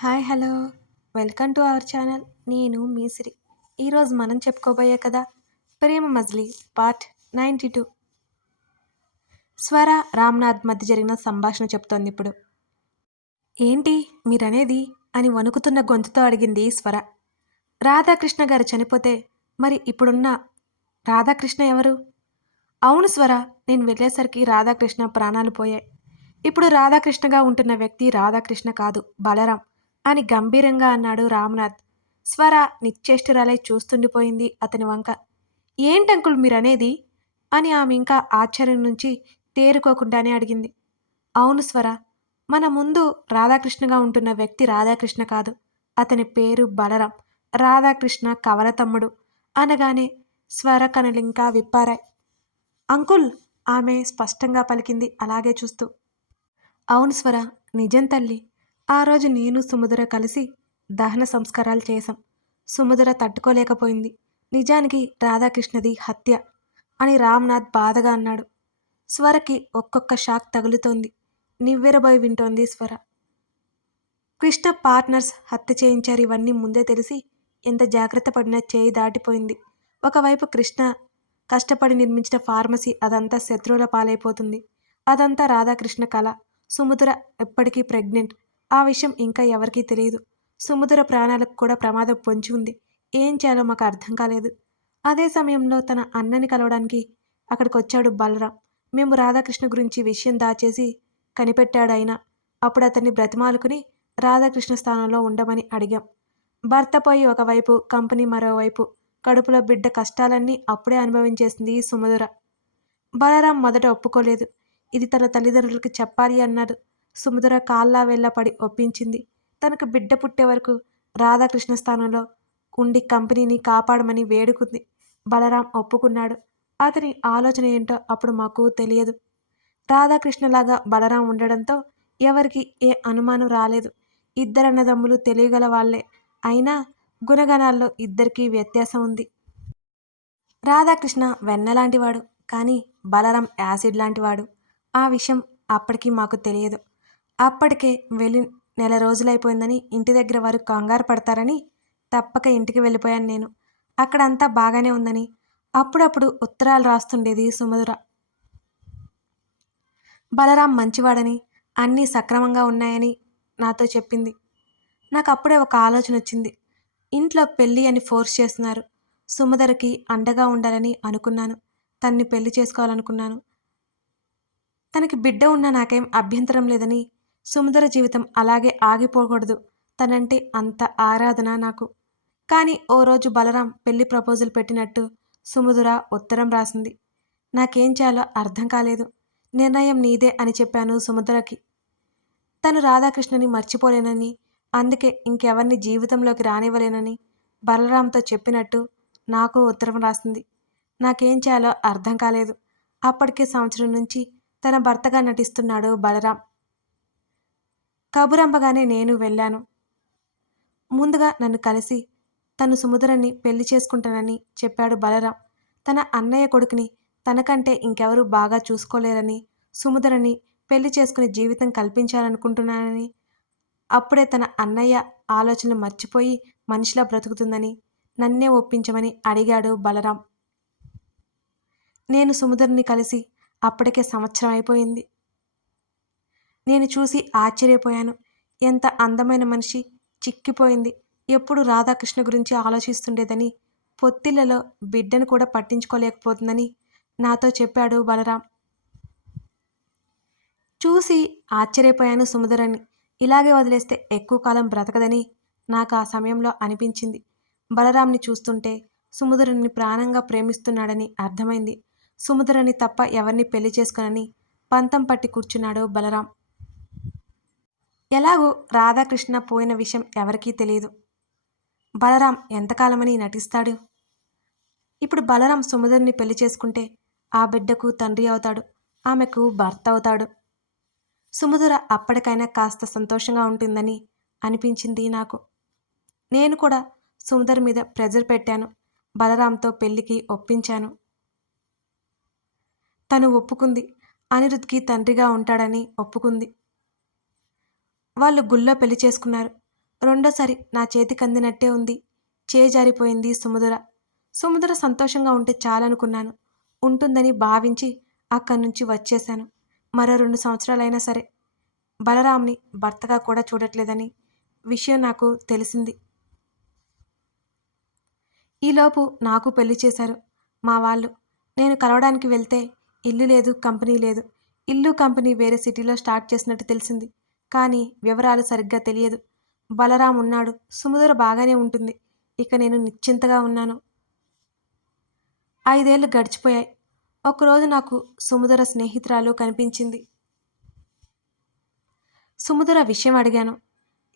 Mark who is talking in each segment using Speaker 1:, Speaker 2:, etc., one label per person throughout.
Speaker 1: Hi hello. Welcome to our channel. నేను మీసిరి. ఈరోజు మనం చెప్పుకోబోయే కదా Prema Majili part ninety two. Swara Ramnath మధ్య జరిగిన సంభాషణ చెప్తోంది ఇప్పుడు. ఏంటి మీరనేది? అని వణుకుతున్న గొంతుతో అడిగింది స్వర. రాధాకృష్ణ గారు చనిపోతే మరి ఇప్పుడున్న రాధాకృష్ణ ఎవరు? అవును స్వర నేను వెళ్ళేసరికి రాధాకృష్ణ ప్రాణాలు పోయాయి. ఇప్పుడు రాధాకృష్ణగా ఉంటున్న వ్యక్తి రాధాకృష్ణ కాదు బలరాం. అని గంభీరంగా అన్నాడు రామ్నాథ్. స్వర నిశ్చేష్టురాలై చూస్తుండిపోయింది అతని వంక. ఏంటంకుల్ మీరనేది? అని ఆమె ఇంకా ఆశ్చర్యం నుంచి తేరుకోకుండానే అడిగింది. అవును స్వర. మన ముందు రాధాకృష్ణగా ఉంటున్న వ్యక్తి రాధాకృష్ణ కాదు. అతని పేరు బలరాం. రాధాకృష్ణ కవలతమ్ముడు అనగానే స్వర కనులింకా విప్పారాయి. అంకుల్ ఆమె స్పష్టంగా పలికింది అలాగే చూస్తూ. అవును స్వర. నిజం తల్లి. ఆ రోజు నేను సుముద్ర కలిసి దహన సంస్కారాలు చేశాం. సుముద్ర తట్టుకోలేకపోయింది. నిజానికి రాధాకృష్ణది హత్య అని రామ్నాథ్ బాధగా అన్నాడు. స్వరకి ఒక్కొక్క షాక్ తగులుతోంది. నివ్వెరబోయి వింటోంది స్వర. కృష్ణ పార్ట్నర్స్ హత్య చేయించారు ఇవన్నీ ముందే తెలిసి ఎంత జాగ్రత్త పడినా చేయి దాటిపోయింది. ఒకవైపు కృష్ణ కష్టపడి నిర్మించిన ఫార్మసీ అదంతా శత్రువుల పాలైపోతుంది. అదంతా రాధాకృష్ణ కళ సుముద్ర ఎప్పటికీ ప్రెగ్నెంట్. ఆ విషయం ఇంకా ఎవరికీ తెలియదు. సుముద్ర ప్రాణాలకు కూడా ప్రమాదం పొంచి ఉంది. ఏం చేయాలో మాకు అర్థం కాలేదు. అదే సమయంలో తన అన్నని కలవడానికి అక్కడికి వచ్చాడు బలరాం. మేము రాధాకృష్ణ గురించి విషయం దాచేసి కనిపెట్టాడు ఆయన. అప్పుడు అతన్ని బ్రతిమాలుకుని రాధాకృష్ణ స్థానంలో ఉండమని అడిగాం. భర్త పోయి ఒకవైపు కంపెనీ మరోవైపు. కడుపులో బిడ్డ కష్టాలన్నీ అప్పుడే అనుభవించేసింది సుమధుర బలరాం మొదట ఒప్పుకోలేదు. ఇది తన తల్లిదండ్రులకు చెప్పాలి అన్నాడు. సుమధుర కాళ్ళ వెళ్ళపడి ఒప్పించింది. తనకు బిడ్డ పుట్టే వరకు రాధాకృష్ణ స్థానంలో ఉండి కంపెనీని కాపాడమని వేడుకుంది. బలరాం ఒప్పుకున్నాడు. అతని ఆలోచన ఏంటో అప్పుడు మాకు తెలియదు. రాధాకృష్ణలాగా బలరాం ఉండడంతో ఎవరికి ఏ అనుమానం రాలేదు. ఇద్దరన్నదమ్ములు తెలియగల వాళ్ళే. అయినా గుణగణాల్లో ఇద్దరికీ వ్యత్యాసం ఉంది. రాధాకృష్ణ వెన్నలాంటివాడు కానీ బలరాం యాసిడ్ లాంటివాడు. ఆ విషయం అప్పటికి మాకు తెలియదు. అప్పటికే వెళ్ళి నెల రోజులైపోయిందని ఇంటి దగ్గర వారు కంగారు పడతారని తప్పక ఇంటికి వెళ్ళిపోయాను నేను. అక్కడంతా బాగానే ఉందని అప్పుడప్పుడు ఉత్తరాలు రాస్తుండేది సుమధుర. బలరాం మంచివాడని అన్నీ సక్రమంగా ఉన్నాయని నాతో చెప్పింది. నాకు అప్పుడే ఒక ఆలోచన వచ్చింది. ఇంట్లో పెళ్ళి అని ఫోర్స్ చేస్తున్నారు. సుమధరకి అండగా ఉండాలని అనుకున్నాను. తన్ని పెళ్ళి చేసుకోవాలనుకున్నాను. తనకి బిడ్డ ఉన్నా నాకేం అభ్యంతరం లేదని సుమధుర జీవితం అలాగే ఆగిపోకూడదు. తనంటే అంత ఆరాధన నాకు. కానీ ఓ రోజు బలరాం పెళ్ళి ప్రపోజల్ పెట్టినట్టు సుమధుర ఉత్తరం రాసింది. నాకేం చేయాలో అర్థం కాలేదు. నిర్ణయం నీదే అని చెప్పాను సుమధురకి. తను రాధాకృష్ణని మర్చిపోలేనని అందుకే ఇంకెవరిని జీవితంలోకి రానివ్వలేనని బలరాంతో చెప్పినట్టు నాకు ఉత్తరం రాసింది. నాకేం చేయాలో అర్థం కాలేదు. అప్పటికే సంవత్సరం నుంచి తన భర్తగా నటిస్తున్నాడు బలరాం. కబురంపగానే నేను వెళ్ళాను. ముందుగా నన్ను కలిసి తను సుముద్రని పెళ్ళి చేసుకుంటానని చెప్పాడు బలరాం. తన అన్నయ్య కొడుకుని తనకంటే ఇంకెవరూ బాగా చూసుకోలేరని సుముద్రని పెళ్ళి చేసుకుని జీవితం కల్పించాలనుకుంటున్నానని అప్పుడే తన అన్నయ్య ఆలోచనలు మర్చిపోయి మనిషిలా బ్రతుకుతుందని నన్నే ఒప్పించమని అడిగాడు బలరాం. నేను సుముద్రని కలిసి అప్పటికే సంవత్సరం అయిపోయింది. నేను చూసి ఆశ్చర్యపోయాను. ఎంత అందమైన మనిషి చిక్కిపోయింది. ఎప్పుడు రాధాకృష్ణ గురించి ఆలోచిస్తుండేదని పొత్తిళ్ళలో బిడ్డను కూడా పట్టించుకోలేకపోతుందని నాతో చెప్పాడు బలరాం. చూసి ఆశ్చర్యపోయాను సుముదరని ఇలాగే వదిలేస్తే ఎక్కువ కాలం బ్రతకదని నాకు ఆ సమయంలో అనిపించింది. బలరాంని చూస్తుంటే సుముద్రని ప్రాణంగా ప్రేమిస్తున్నాడని అర్థమైంది. సుముద్రని తప్ప ఎవరిని పెళ్ళి చేసుకోనని పంతం పట్టి కూర్చున్నాడు బలరాం. ఎలాగో రాధాకృష్ణ పోయిన విషయం ఎవరికీ తెలియదు బలరాం ఎంతకాలమని నటిస్తాడు? ఇప్పుడు బలరాం సుమధుర్ని పెళ్ళి చేసుకుంటే ఆ బిడ్డకు తండ్రి అవుతాడు ఆమెకు భర్త అవుతాడు. సుమధుర అప్పటికైనా కాస్త సంతోషంగా ఉంటుందని అనిపించింది నాకు. నేను కూడా సుమధుర మీద ప్రెజర్ పెట్టాను బలరాంతో పెళ్ళికి ఒప్పించాను. తను ఒప్పుకుంది అనిరుద్ధ్కి తండ్రిగా ఉంటాడని ఒప్పుకుంది. వాళ్ళు గుళ్ళో పెళ్ళి చేసుకున్నారు. రెండోసారి నా చేతికి అందినట్టే ఉంది. చేజారిపోయింది సుమధుర. సుమధుర సంతోషంగా ఉంటే చాలనుకున్నాను. ఉంటుందని భావించి అక్కడి నుంచి వచ్చేశాను. మరో రెండు సంవత్సరాలైనా సరే. బలరామ్ని భర్తగా కూడా చూడట్లేదని విషయం నాకు తెలిసింది. ఈలోపు నాకు పెళ్ళి చేశారు మా వాళ్ళు. నేను కలవడానికి వెళ్తే ఇల్లు లేదు కంపెనీ లేదు. ఇల్లు కంపెనీ వేరే సిటీలో స్టార్ట్ చేసినట్టు తెలిసింది. కానీ వివరాలు సరిగ్గా తెలియదు. బలరాం ఉన్నాడు. సుముదర బాగానే ఉంటుంది. ఇక నేను నిశ్చింతగా ఉన్నాను. ఐదేళ్ళు గడిచిపోయాయి. ఒకరోజు నాకు సుముదర స్నేహితురాలు కనిపించింది. సుముదర విషయం అడిగాను.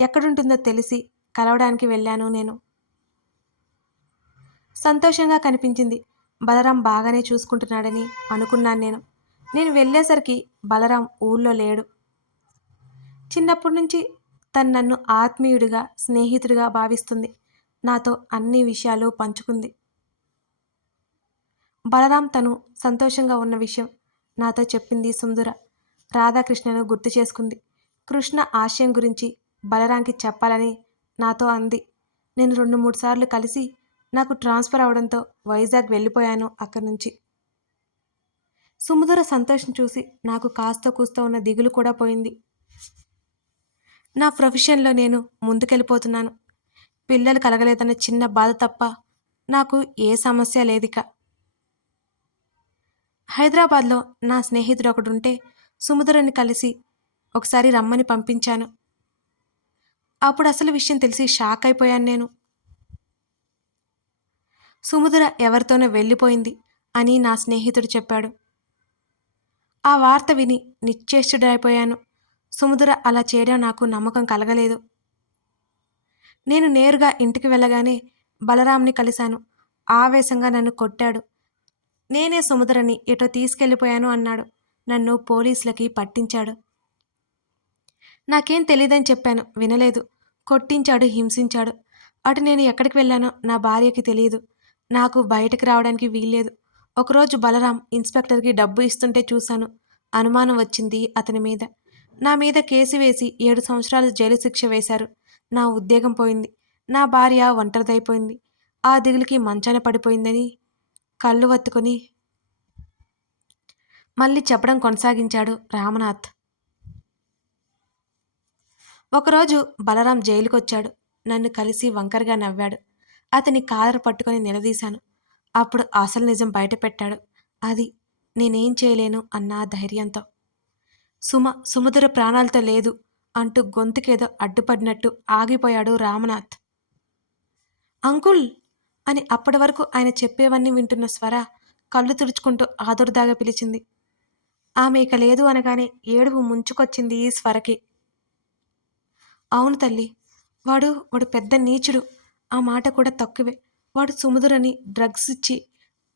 Speaker 1: ఎక్కడుంటుందో తెలిసి కలవడానికి వెళ్ళాను నేను. సంతోషంగా కనిపించింది. బలరాం బాగానే చూసుకుంటున్నాడని అనుకున్నాను నేను. నేను వెళ్ళేసరికి బలరాం ఊళ్ళో లేడు. చిన్నప్పటి నుంచి తను నన్ను ఆత్మీయుడిగా స్నేహితుడిగా భావిస్తుంది. నాతో అన్ని విషయాలు పంచుకుంది. బలరాం తను సంతోషంగా ఉన్న విషయం నాతో చెప్పింది సుందర. రాధాకృష్ణను గుర్తు చేసుకుంది. కృష్ణ ఆశయం గురించి బలరాంకి చెప్పాలని నాతో అంది. నేను రెండు మూడు సార్లు కలిసి నాకు ట్రాన్స్ఫర్ అవడంతో వైజాగ్ వెళ్ళిపోయాను అక్కడి నుంచి. సుముదర సంతోషం చూసి నాకు కాస్త కూస్త ఉన్న దిగులు కూడా పోయింది. నా ప్రొఫెషన్లో నేను ముందుకెళ్ళిపోతున్నాను. పిల్లలు కలగలేదన్న చిన్న బాధ తప్ప నాకు ఏ సమస్య లేదిక. హైదరాబాద్లో నా స్నేహితుడు ఒకడుంటే సుముద్రని కలిసి ఒకసారి రమ్మని పంపించాను. అప్పుడు అసలు విషయం తెలిసి షాక్ అయిపోయాను నేను. సుముద్ర ఎవరితోనో వెళ్ళిపోయింది అని నా స్నేహితుడు చెప్పాడు. ఆ వార్త విని నిశ్చేష్టుడైపోయాను. సుముద్ర అలా చేయడం నాకు నమ్మకం కలగలేదు. నేను నేరుగా ఇంటికి వెళ్ళగానే బలరాంని కలిశాను. ఆవేశంగా నన్ను కొట్టాడు. నేనే సుముద్రని ఎటో తీసుకెళ్ళిపోయాను అన్నాడు. నన్ను పోలీసులకి పట్టించాడు. నాకేం తెలియదని చెప్పాను. వినలేదు. కొట్టించాడు హింసించాడు. అటు నేను ఎక్కడికి వెళ్ళానో నా భార్యకి తెలియదు నాకు బయటకు రావడానికి వీల్లేదు. ఒకరోజు బలరాం ఇన్స్పెక్టర్కి డబ్బు ఇస్తుంటే చూశాను. అనుమానం వచ్చింది అతని మీద. నా మీద కేసు వేసి ఏడు సంవత్సరాలు జైలు శిక్ష వేశారు. నా ఉద్యోగం పోయింది. నా భార్య ఒంటరిదైపోయింది. ఆ దిగులుకి మంచాన పడిపోయిందని కళ్ళు వత్తుకొని మళ్ళీ చెప్పడం కొనసాగించాడు రామనాథ్. ఒకరోజు బలరాం జైలుకొచ్చాడు. నన్ను కలిసి వంకరగా నవ్వాడు. అతని కాలర్ పట్టుకొని నిలదీశాను. అప్పుడు అసలు నిజం బయటపెట్టాడు. అది నేనేం చేయలేను అన్న ధైర్యంతో. సుమ సుముద్ర ప్రాణాలతో లేదు అంటూ గొంతుకేదో అడ్డుపడినట్టు ఆగిపోయాడు రామనాథ్. అంకుల్! అని అప్పటి వరకు ఆయన చెప్పేవన్నీ వింటున్న స్వర కళ్ళు తుడుచుకుంటూ ఆదుర్దాగా పిలిచింది. ఆమె ఇక లేదు అనగానే ఏడుపు ముంచుకొచ్చింది ఈ స్వరకి. అవును తల్లి వాడు వాడు పెద్ద నీచుడు. ఆ మాట కూడా తక్కువే. వాడు సుముదురని డ్రగ్స్ ఇచ్చి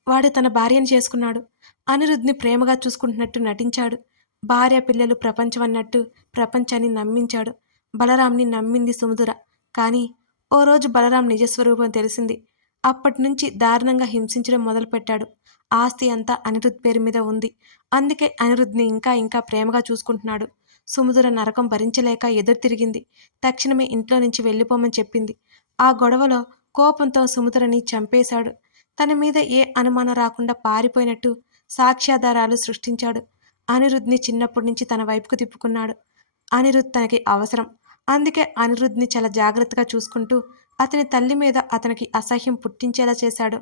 Speaker 1: వాడు తన భార్యను చేసుకున్నాడు. అనిరుద్ని ప్రేమగా చూసుకుంటున్నట్టు నటించాడు. భార్య పిల్లలు ప్రపంచం అన్నట్టు ప్రపంచాన్ని నమ్మించాడు. బలరాంని నమ్మింది సుమధుర. కానీ ఓ రోజు బలరాం నిజస్వరూపం తెలిసింది. అప్పటి నుంచి దారుణంగా హింసించడం మొదలుపెట్టాడు. ఆస్తి అంతా అనిరుద్ పేరు మీద ఉంది. అందుకే అనిరుద్ని ఇంకా ఇంకా ప్రేమగా చూసుకుంటున్నాడు. సుముదుర నరకం భరించలేక ఎదురు తిరిగింది. తక్షణమే ఇంట్లో నుంచి వెళ్ళిపోమని చెప్పింది. ఆ గొడవలో కోపంతో సుముద్రని చంపేశాడు. తన మీద ఏ అనుమానం రాకుండా పారిపోయినట్టు సాక్ష్యాధారాలు సృష్టించాడు. అనిరుద్ధ్ని చిన్నప్పటి నుంచి తన వైపుకు తిప్పుకున్నాడు. అనిరుద్ధ్ తనకి అవసరం. అందుకే అనిరుద్ధ్ని చాలా జాగ్రత్తగా చూసుకుంటూ అతని తల్లి మీద అతనికి అసహ్యం పుట్టించేలా చేశాడు.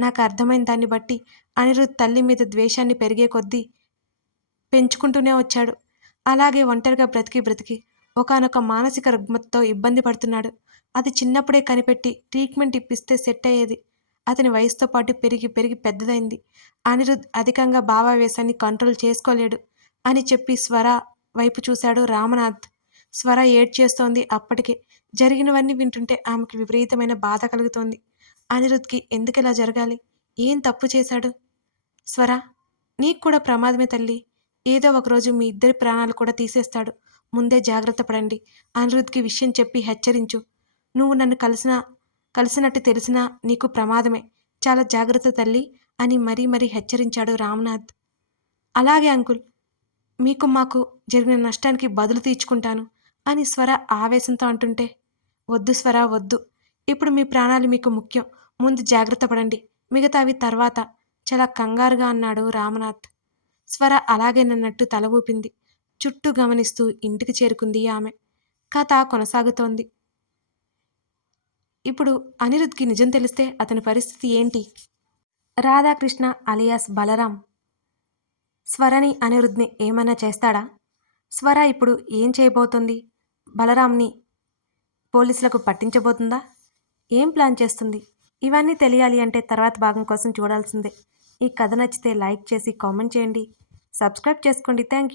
Speaker 1: నాకు అర్థమైన దాన్ని బట్టి అనిరుద్ధ్ తల్లి మీద ద్వేషాన్ని పెరిగే కొద్దీ పెంచుకుంటూనే వచ్చాడు. అలాగే ఒంటరిగా బ్రతికి బ్రతికి ఒకనొక మానసిక రుగ్మతతో ఇబ్బంది పడుతున్నాడు. అది చిన్నప్పుడే కనిపెట్టి ట్రీట్మెంట్ ఇప్పిస్తే సెట్ అయ్యేది. అతని వయసుతో పాటు పెరిగి పెరిగి పెద్దదైంది. అనిరుద్ అధికంగా భావావేశాన్ని కంట్రోల్ చేసుకోలేడు అని చెప్పి స్వర వైపు చూశాడు రామనాథ్. స్వర ఏడ్చేస్తోంది అప్పటికే. జరిగినవన్నీ వింటుంటే ఆమెకి విపరీతమైన బాధ కలుగుతోంది. అనిరుద్కి ఎందుకు జరగాలి? ఏం తప్పు చేశాడు? స్వర నీకు కూడా ప్రమాదమే తల్లి. ఏదో ఒకరోజు మీ ఇద్దరి ప్రాణాలు కూడా తీసేస్తాడు. ముందే జాగ్రత్త పడండి. అనిరుద్కి విషయం చెప్పి హెచ్చరించు. నువ్వు నన్ను కలిసిన కలిసినట్టు తెలిసినా నీకు ప్రమాదమే. చాలా జాగ్రత్త తల్లి అని మరీ మరీ హెచ్చరించాడు రామ్నాథ్. అలాగే అంకుల్ మీకు మాకు జరిగిన నష్టానికి బదులు తీర్చుకుంటాను అని స్వర ఆవేశంతో అంటుంటే వద్దు స్వర వద్దు. ఇప్పుడు మీ ప్రాణాలు మీకు ముఖ్యం. ముందు జాగ్రత్త పడండి. మిగతా అవి తర్వాత. చాలా కంగారుగా అన్నాడు రామనాథ్. స్వర అలాగేనన్నట్టు తల ఊపింది. చుట్టూ గమనిస్తూ ఇంటికి చేరుకుంది ఆమె. కథ కొనసాగుతోంది. ఇప్పుడు అనిరుద్ధ్కి నిజం తెలిస్తే అతని పరిస్థితి ఏంటి? రాధాకృష్ణ అలియాస్ బలరాం. స్వరని అనిరుద్ధ్ని ఏమైనా చేస్తాడా? స్వర ఇప్పుడు ఏం చేయబోతుంది? బలరాంని పోలీసులకు పట్టించబోతుందా? ఏం ప్లాన్ చేస్తుంది? ఇవన్నీ తెలియాలి అంటే తర్వాత భాగం కోసం చూడాల్సిందే. ఈ కథ నచ్చితే లైక్ చేసి కామెంట్ చేయండి. సబ్స్క్రైబ్ చేసుకోండి. Thank you